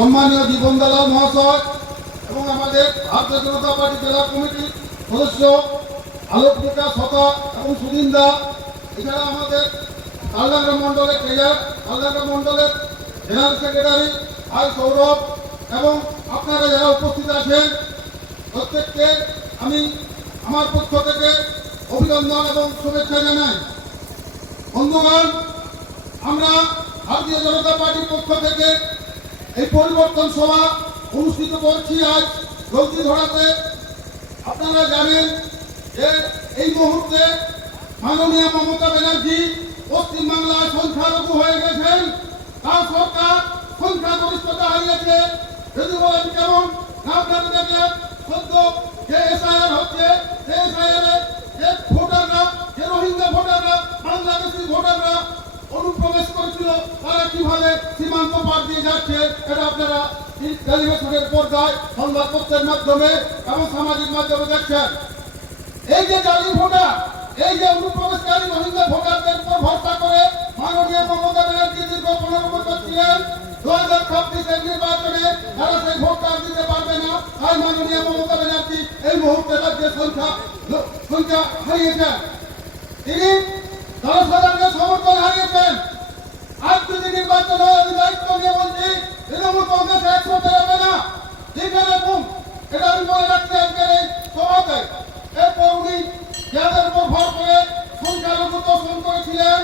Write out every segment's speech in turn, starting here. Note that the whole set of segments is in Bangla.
সম্মানীয় জীবন দালাল মহাশয় এবং আমাদের ভারতীয় জনতা পার্টি জেলা কমিটির সদস্য আলোক প্রকাশ হতা এবং সুদিন্দা, এছাড়া আমাদের কালডাঙ্গা মণ্ডলের ট্রেজার, কালডাঙ্গা মণ্ডলের জেনারেল সেক্রেটারি ভাই সৌরভ এবং আপনারা যারা উপস্থিত আছেন প্রত্যেককে আমি আমার পক্ষ থেকে অভিনন্দন এবং শুভেচ্ছা জানাই। বন্ধুগণ, আমরা ভারতীয় জনতা পার্টির পক্ষ থেকে এই পরিবর্তন সভা অনুষ্ঠিত করছি আজ লক্ষ্মীধরাতে। আপনারা জানেন যে এই মুহূর্তে মাননীয় মমতা ব্যানার্জি পশ্চিমবাংলায় সংখ্যালঘু হয়ে গেছেন। তার সরকার সংখ্যাগরিষ্ঠতা হারিয়েছে। যদি বলেন কেমন, না আপনারা দেখলেন সদ্য যে এসআইআর হচ্ছে, যে এসআইআরে যে ভোটাররা, যে রোহিঙ্গা ভোটাররা, বাংলাদেশি ভোটাররা অনুপ্রবেশ করেছিল, তারা কিভাবে সীমান্ত পার দিয়ে যাচ্ছে, এটা আপনারা টেলিভিশনের পর্দায়, সংবাদপত্রের মাধ্যমে এবং সামাজিক মাধ্যমে দেখছেন। এই যে জালি ভোটার, এই যে অনুপ্রবেশকারী রোহিঙ্গা ভোটারদের উপর ভরসা করে মাননীয় মমতা ব্যানার্জি দীর্ঘ 15 বছর ছিলেন। 2026-এর নির্বাচনে তারা সেই ভোটটা দিতে পারবে না। তাই মাননীয় মমতা ব্যানার্জি এই মুহূর্তে রাজ্যের সংখ্যা হারিয়েছেন। তিনি 10,000-এর সমর্থন হারিয়েছেন। আজ যদি নির্বাচন হয়, আমি দায়িত্ব নিয়ে বলছি, তৃণমূল কংগ্রেস 100 বেরোবে না। লিখে রাখুন, এটা আমি বলে রাখছি আজকের এই সভাতে। এরপর উনি যাদের উপর ভর করে সংখ্যালঘু দর্শন করেছিলেন,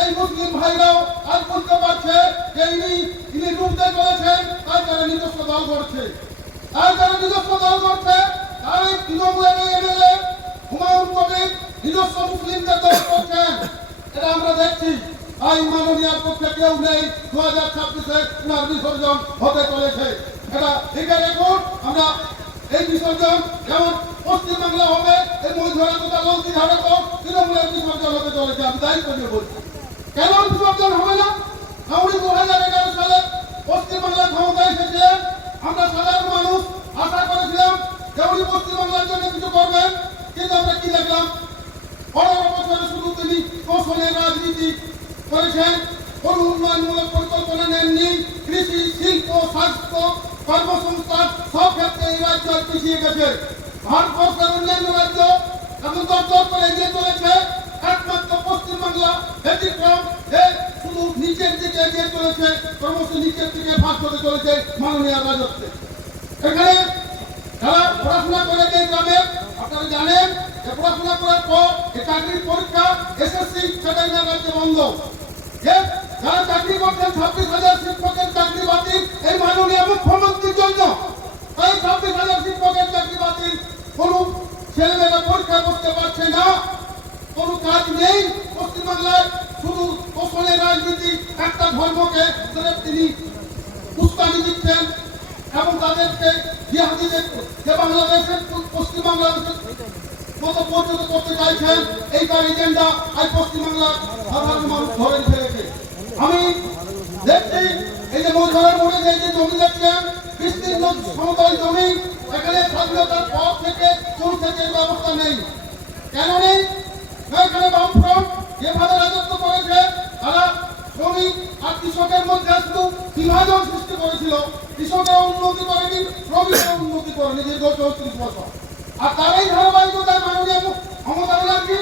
এই মুসলিম ভাইরাও আজ বুঝতে পারছে যে ইনি ডুবতে চলেছেন। তাই তারা নিজস্ব দল করছে, তাই তৃণমূলের এমএলএ হুমায়ুন কবির নিজস্ব মুসলিমদের দল করছেন। এটা আমরা দেখছি। তাই মাননীয় পক্ষে কেউ নেই। 2026-এ উনার বিসর্জন হতে চলেছে। এটা লিখে রাখুন। আমরা এই বিসর্জন যেমন পশ্চিমবাংলা হবে, এই মহিলা তথা লক্ষ্মীধরে তৃণমূলের বিসর্জন হতে চলেছে। আমি দায়িত্ব নিয়ে বলছি। কেন বিসর্জন হবে না? উনি 2011 সালে পশ্চিমবাংলার ক্ষমতায় এসেছিলেন। আমরা সাধারণ মানুষ আশা করেছিলাম যে উনি পশ্চিমবাংলার জন্য কিছু করবেন, কিন্তু আমরা কি দেখলাম? 15 বছরে শুধু তিনি কৌশলের রাজনীতি করেছেন। কোন উন্নয়নমূলক পরিকল্পনা নেননি। কৃষি, শিল্প, স্বাস্থ্য, কর্মসংস্থান সব ক্ষেত্রে এই রাজ্য পিছিয়ে গেছে। ভারতবর্ষের অন্যান্য রাজ্য এখন দরদর করে এগিয়ে চলেছে। একমাত্র পশ্চিমবাংলা ব্যতিক্রম, যে শুধু নিচের দিকে এগিয়ে চলেছে, ক্রমশ নিচের দিকে ভাগ হতে চলেছে মাননীয় রাজত্বে। এখানে যারা পড়াশোনা করে যে গ্রামে, আপনারা জানেন যে পড়াশোনা করার পর এই চাকরির পরীক্ষা এসএসসি সেটাই না রাজ্যে বন্ধ। যারা চাকরি করছেন 26,000 শিক্ষকের চাকরি বাতিল এই মাননীয় মুখ্যমন্ত্রীর জন্য। তাই 26,000 শিক্ষকের চাকরি বাতিল। কোন ছেলেমেয়েরা পরীক্ষা করতে পারছে না, কোন কাজ নেই পশ্চিমবাংলায়। শুধু কৌশলের রাজনীতি, একটা ধর্মকে তিনি উস্কানি দিচ্ছেন এবং তাদেরকে জিহাদিদের যে বাংলাদেশের পশ্চিমবাংলাদেশের মতো পরিণত করতে চাইছেন। এইটা এজেন্ডা আজ পশ্চিমবাংলার সাধারণ মানুষ ধরে ফেলেছে। আমি দেখছি এই যে মজুরার মোড়ে যে জমি দেখছেন, বিস্তীর্ণ সমতল জমি, এখানে স্বাধীনতার পর থেকে শুরু থেকে ব্যবস্থা নেই। কেন নেই? এখানে বামফ্রন্ট যেভাবে রাজত্ব করেছে, তারা শ্রমিক আর কৃষকের মধ্যে শুধু বিভাজন সৃষ্টি করেছিল। কৃষকের উন্নতি করেনি, শ্রমিকের উন্নতি করেনি দীর্ঘ 34 বছর। আর তারাই ধারাবাহিকতায় মাননীয় মমতা ব্যানার্জি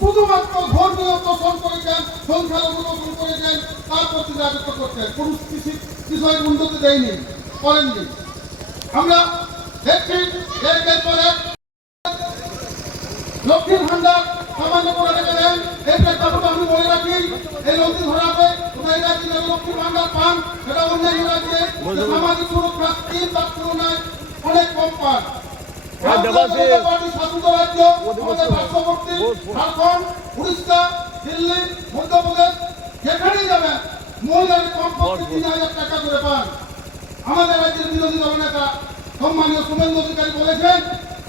শুধুমাত্র ধর্মীয় দর্শন করেছেন, সংখ্যালঘু দর্শন করেছেন, তার প্রতি রাজত্ব করছেন। কোন কৃষকের উন্নতি দেয়নি, করেননি। আমরা দেখছি এর পরে লক্ষ্মীর ভান্ডার সামান্য করে রেখেছেন। এই প্রেক্ষাপট আমি বলে রাখি, এই লক্ষ্মীধরাতে কোথায় রাজ্যে লক্ষ্মীর ভান্ডার পান, সেটা অন্যান্য রাজ্যে সামাজিক সুরক্ষা স্কিম তার তুলনায় অনেক কম পান। শাসিত রাজ্য আমাদের পার্শ্ববর্তী ঝাড়খণ্ড, উড়িষ্যা, দিল্লি, মধ্যপ্রদেশ, যেখানেই যাবেন মহিলাদের কমপক্ষে 3,000 টাকা করে পান। আমাদের রাজ্যের বিরোধী দল নেতা সম্মানীয় শুভেন্দু অধিকারী বলেছেন,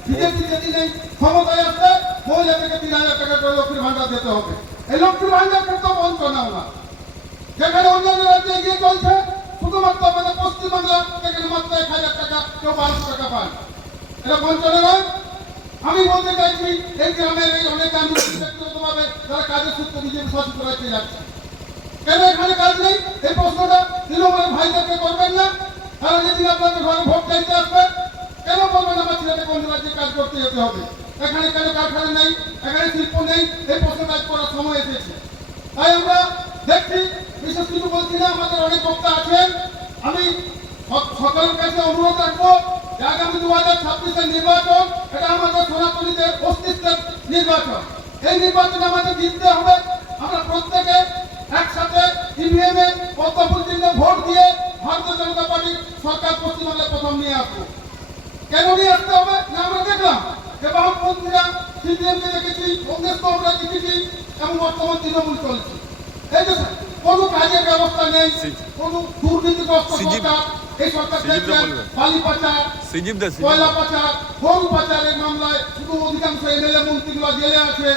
বিজেপি যেদিনে ক্ষমতায় আসবে মহিলাদেরকে 3,000 টাকা করে লক্ষ্মীর ভান্ডার দিতে হবে। এই লক্ষ্মীর ভান্ডার কিন্তু বঞ্চনা না। যেখানে অন্যান্য রাজ্যে এগিয়ে চলছে, শুধুমাত্র আমাদের পশ্চিমবাংলা এখানে মাত্র 1,000 টাকা, কেউ 1200 টাকা পান। এটা বঞ্চনা নয়। আমি বলতে চাইছি, এই গ্রামের এই অনেক ব্যক্তিগতভাবে যারা কাজের সূত্রে বিজেপি শাসিত রাজ্যে যাচ্ছে, কেন এখানে কাজ নেই? এই প্রশ্নটা তৃণমূলের ভাইদেরকে করবেন না। চাইতে আসবে, কেন বলবেন আমার ছেলেটাকে অন্য রাজ্যে কাজ করতে যেতে হবে? এখানে কেন কারখানা নেই, এখানে শিল্প নেই? এই প্রশ্নটা করার সময় এসেছে। তাই আমরা দেখছি, বিশেষ কিছু বলছি না, আমাদের অনেক বক্তা আছেন। আমি সকলের কাছে অনুরোধ রাখবো যে আগামী 2026-এর নির্বাচন, এটা আমাদের সনাতনীদের অস্তিত্বের নির্বাচন। এই নির্বাচনে আমাদের জিততে হবে। আমরা প্রত্যেকে একসাথে ইভিএম এ পদ্মফুল চিহ্নে ভোট দিয়ে ভারতীয় জনতা পার্টি সরকার পশ্চিমবাংলায় প্রথম নিয়ে আসবো। কেন নিয়ে আসতে হবে? না আমরা দেখলাম যে বামপন্থীরা সিপিএমকে দেখেছি, কংগ্রেস তো আমরা দেখেছি, এবং বর্তমান তৃণমূল চলছে। এই যে কোনো কাজের ব্যবস্থা নেই, কোনো দুর্নীতিগ্রস্ত সরকার। এই সরকার দেখবেন বালি পাচার, কয়লা পাচার, গরু পাচারের মামলায় শুধু অধিকাংশ এমএলএ মন্ত্রীগুলো জেলে আছে।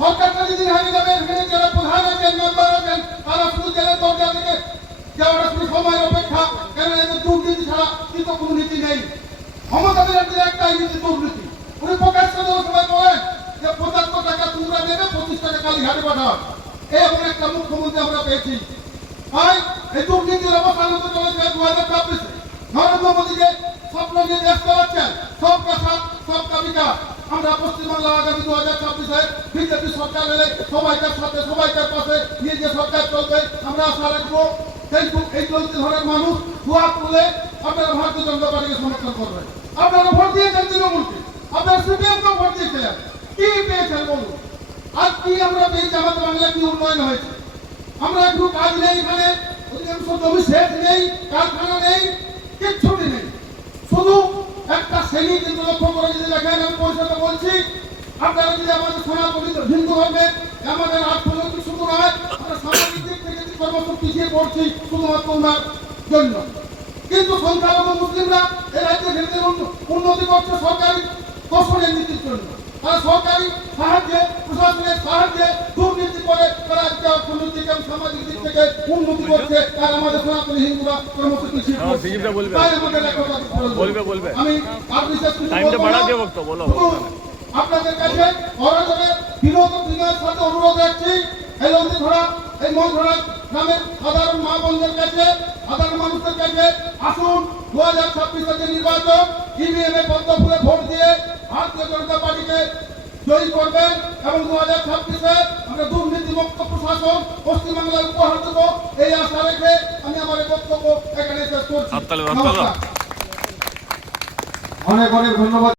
সরকারটা যেদিন হারিয়ে যাবে, এখানে যারা প্রধান আছেন, মেম্বার আছেন, তারা শুধু জেলের দরজা থেকে যাওয়াটা শুধু সময়ের অপেক্ষা। কেন এদের দুর্নীতি ছাড়া কিন্তু কোনো নীতি নেই। মমতা ব্যানার্জির একটাই নীতি, দুর্নীতি। উনি প্রকাশ করে সবাই বলেন যে 75 টাকা তোমরা দেবে, 25 টাকা কালীঘাটে পাঠাও। এমন একটা মুখ্যমন্ত্রী আমরা পেয়েছি। তাই এই দুর্নীতির অবসান হতে চলেছে 2026-এ। নরেন্দ্র মোদীকে স্বপ্ন নিয়ে দেশ চালাচ্ছেন, সবকা সাথ সবকা বিকাশ। আমরা পশ্চিমবাংলা আগামী 2026-এ বিজেপি সরকার এলে সবাইকার সাথে সবাইকার পাশে নিয়ে যে সরকার চলবে, আমরা আশা রাখবো এই চলতি ধরনের মানুষ দুয়ার তুলে আপনারা ভারতীয় জনতা পার্টিকে সমর্থন করবেন। আপনারা ভোট দিয়েছেন তৃণমূলকে, আপনারা সিপিএমকে ভোট দিয়েছিলেন, কি পেয়েছেন বলুন? আর কি আমরা পেয়েছি? আমাদের বাংলায় কি উন্নয়ন হয়েছে? আমরা একটু কাজ নেই, এখানে অধিকাংশ জমি সেচ নেই, কারখানা নেই, কিচ্ছুটি নেই। শুধু একটা শ্রেণী কিন্তু লক্ষ্য করে যদি দেখেন, আমি পরিষদে বলছি, আপনারা যদি আমাদের সনাতনী হিন্দু ধর্মের আমাদের অর্থনৈতিক শুধু নয়, আমরা সামাজিক দিক থেকে সর্বস্ব পিছিয়ে পড়ছি শুধুমাত্র ওনার জন্য। কিন্তু সংখ্যালঘু মুসলিমরা এই রাজ্যে ধীরে উন্নতি করছে সরকারি দোষণের নীতির জন্য। তারা সরকারি সাহায্যে, প্রশাসনের সাহায্যে দুর্নীতি করে তারা আজকে অর্থনৈতিক এবং সামাজিক দিক থেকে উন্নতি করছে। আর আমাদের সনাতনী হিন্দুরা ক্রমশ পিছিয়ে পড়ছে। তাই আমাদের একতা বলবে। আমি আর বিশেষ কিছু আপনাদের কাছে অরাজনের বিনোদের সাথে অনুরোধ রাখছি। এই লন্দিঘোড়া, এই মনঘোড়া গ্রামের সাধারণ মা বোনদের কাছে, সাধারণ মানুষদের কাছে, আসুন 2026-এর যে নির্বাচন, ইভিএম এ পদ্মফুলে ভোট দিয়ে ভারতীয় জনতা পার্টিকে জয়ী করবেন এবং 2026-এ আমরা দুর্নীতিমুক্ত প্রশাসন পশ্চিমবাংলায় উপহার দেব, এই আশা রেখে আমি আমার বক্তব্য এখানে শেষ করছি। অনেক অনেক ধন্যবাদ।